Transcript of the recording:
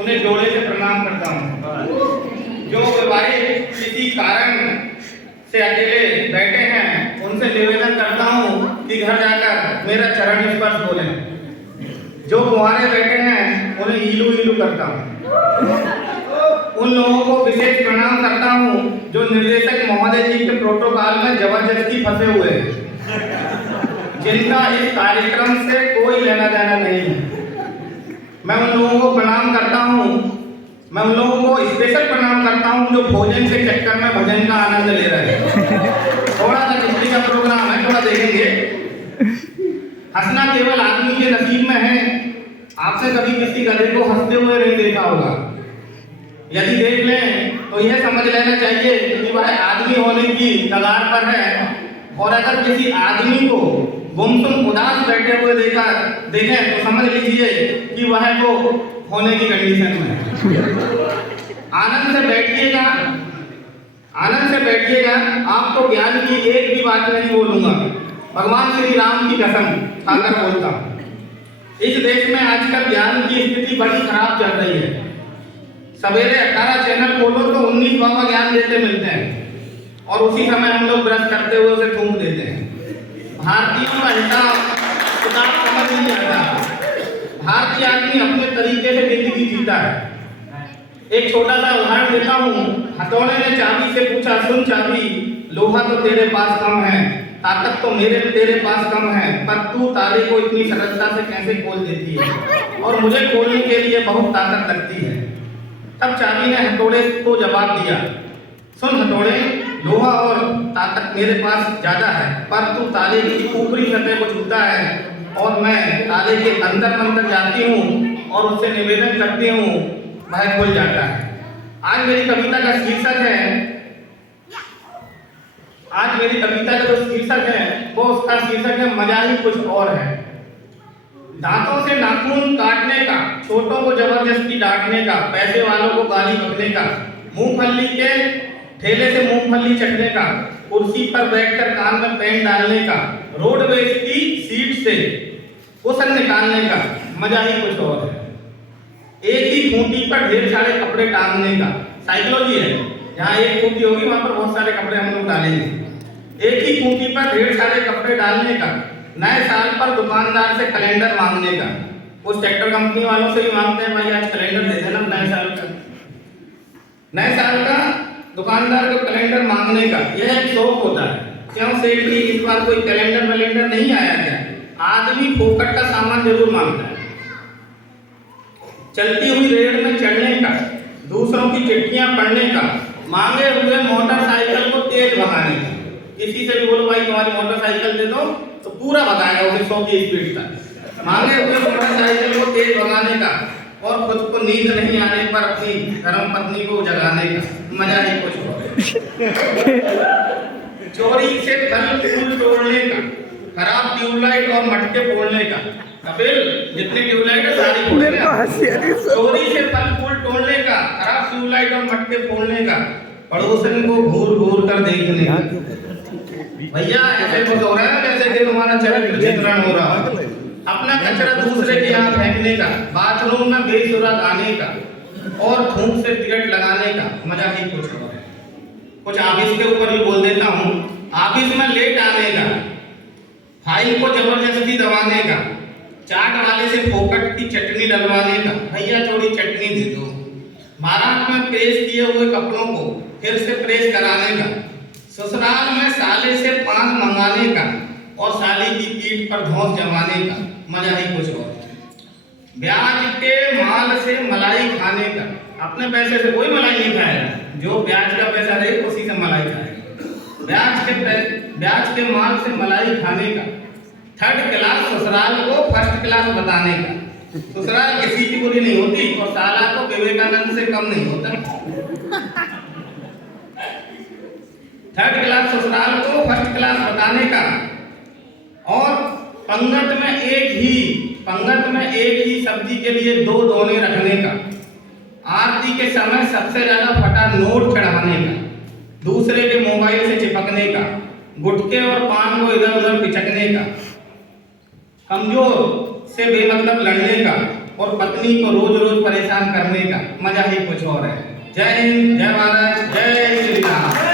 उन्हें जोड़े से प्रणाम करता हूँ। जो विवाहित किसी कारण से अकेले बैठे हैं उनसे निवेदन करता हूँ कि घर जाकर मेरा चरण स्पर्श बोलें। जो कुंवारे बैठे हैं उन्हें ईलू ईलू करता हूँ। उन लोगों को विशेष प्रणाम करता हूँ जो निर्देशक महोदय जी के प्रोटोकॉल में जबरदस्ती फंसे हुए हैं, जिनका इस कार्यक्रम से कोई लेना देना नहीं है। मैं उन लोगों को प्रणाम करता हूँ, मैं उन लोगों को स्पेशल प्रणाम करता हूँ जो भोजन के चक्कर में भजन का आनंद ले रहे हैं। थोड़ा सा किसी का प्रोग्राम है, थोड़ा देखेंगे। हंसना केवल आदमी के नसीब में है। आपने कभी किसी गधे को हंसते हुए नहीं देखा होगा। यदि देख लें तो यह समझ लेना चाहिए कि वह आदमी होने की कगार पर है, और अगर किसी आदमी को गुमसुम उदास बैठे हुए देखें तो समझ लीजिए कि वह वो होने की कंडीशन में है। आनंद से बैठिएगा, आनंद से बैठिएगा। आपको ज्ञान की एक भी बात नहीं बोलूंगा, भगवान श्री राम की कसम खाकर बोलता हूँ। इस देश में आजकल ज्ञान की स्थिति बड़ी खराब चल रही है। सवेरे 18 चैनल खोलो तो 19 बाबा ज्ञान देते मिलते हैं, और उसी समय हम लोग ब्रश करते हुए उसे थूक देते हैं। भारतीयों का हिसाब किताब समझ नहीं आता। भारतीय आदमी अपने तरीके से जिंदगी जीता है। एक छोटा सा उदाहरण देता हूँ। हथौड़े ने चाबी से पूछा, सुन चाबी, लोहा तो तेरे पास कम है, ताकत तो तेरे पास कम है, पर तू ताले को इतनी सरलता से कैसे खोल देती है, और मुझे खोलने के लिए बहुत ताकत लगती है। तब चाबी ने हथौड़े को जवाब दिया, सुन हथौड़े, लोहा और ताकत मेरे पास ज्यादा है, पर तू ताले की ऊपरी सतह को छूता है, और मैं ताले के अंदर जाती हूँ और उससे निवेदन करती हूँ, वह खुल जाता है। आज मेरी कविता का शीर्षक है, वो उसका शीर्षक है मजा ही कुछ और है। दांतों से नाखून काटने का, छोटों को जबरदस्ती डांटने का, पैसे वालों को गाली बकने का, मूंगफली के ठेले से मूंगफली चटने का, कुर्सी पर बैठकर कान में पेन डालने का, रोडवेज की सीट से कुशन निकालने का, मजा ही कुछ और है। एक ही खूंटी पर ढेर सारे कपड़े टांगने का, साइकोलॉजी है, जहाँ एक खूंटी होगी वहां पर बहुत सारे कपड़े हम लोग डालेंगे। एक ही खूंटी पर ढेर सारे कपड़े डालने का, नए साल पर दुकानदार से कैलेंडर मांगने का। उस ट्रैक्टर कंपनी वालों से भी मांगते हैं, भाई आज कैलेंडर दे देना नए साल का। नए साल का दुकानदार को कैलेंडर मांगने का यह एक शौक होता है। क्यों सेठ जी, इस बार कोई कैलेंडर नहीं आया क्या? आदमी फोकट का सामान जरूर मांगता है। चलती हुई रेल में चढ़ने का, दूसरों की चिट्ठियां पढ़ने का, मांगे हुए मोटरसाइकिल को तेज भगाने का। किसी से भी बोलो भाई तुम्हारी मोटरसाइकिल दे दो तो पूरा भगाएगा उसे 100 की स्पीड तक। मांगे हुए मोटरसाइकिल को तेज भगाने का, और खुद को नींद नहीं आने पर अपनी धर्म पत्नी को जगाने का, मजा ही कुछ और। चोरी से फल फूल तोड़ने का, खराब ट्यूबलाइट और मटके फोड़ने का। कपिल, जितनी ट्यूबलाइट है सारी फोड़ेगा। चोरी से फल फूल तोड़ने का, खराब ट्यूबलाइट और मटके फोड़ने का, पड़ोसन को घूर घूर कर देखने का। भैया ऐसे कुछ हो रहा है जैसे कि तुम्हारा चित्रण हो रहा है। अपना कचरा दूसरे के यहाँ फेंकने का, बाथरूम में बेसुरा गाने का, और थूक से टिकट लगाने का, मजा ही कुछ और है। कुछ ऑफिस के ऊपर भी बोल देता हूँ। ऑफिस में लेट आने का, फाइल को जबरदस्ती दबाने का, चाट वाले से फोकट की चटनी डलवाने का, भैया थोड़ी चटनी दे दो। बारात में प्रेस किए हुए कपड़ों को फिर से प्रेस कराने का, ससुराल में साले से पान मंगाने का, और साली की पीठ पर धौंस जमाने का, मजा ही कुछ और। ब्याज के माल से मलाई खाने का, अपने पैसे से कोई मलाई नहीं खाएगा, जो ब्याज का पैसा रहे उसी से मलाई खाएगा। ब्याज के माल से मलाई खाने का, थर्ड क्लास ससुराल को फर्स्ट क्लास बताने का। ससुराल किसी की बुरी नहीं होती, और साला तो विवेकानंद से कम नहीं होता। थर्ड क्लास ससुराल को फर्स्ट क्लास बताने का, और पंगत में एक ही सब्जी के लिए 2 दोने रखने का, आरती के समय सबसे ज्यादा फटा नोट चढ़ाने का, दूसरे के मोबाइल से चिपकने का, गुटके और पान को इधर उधर पिचकने का, कमजोर से बेमतलब लड़ने का, और पत्नी को रोज रोज परेशान करने का मजा ही कुछ और है। जय हिंद, जय भारत, जय श्री राम।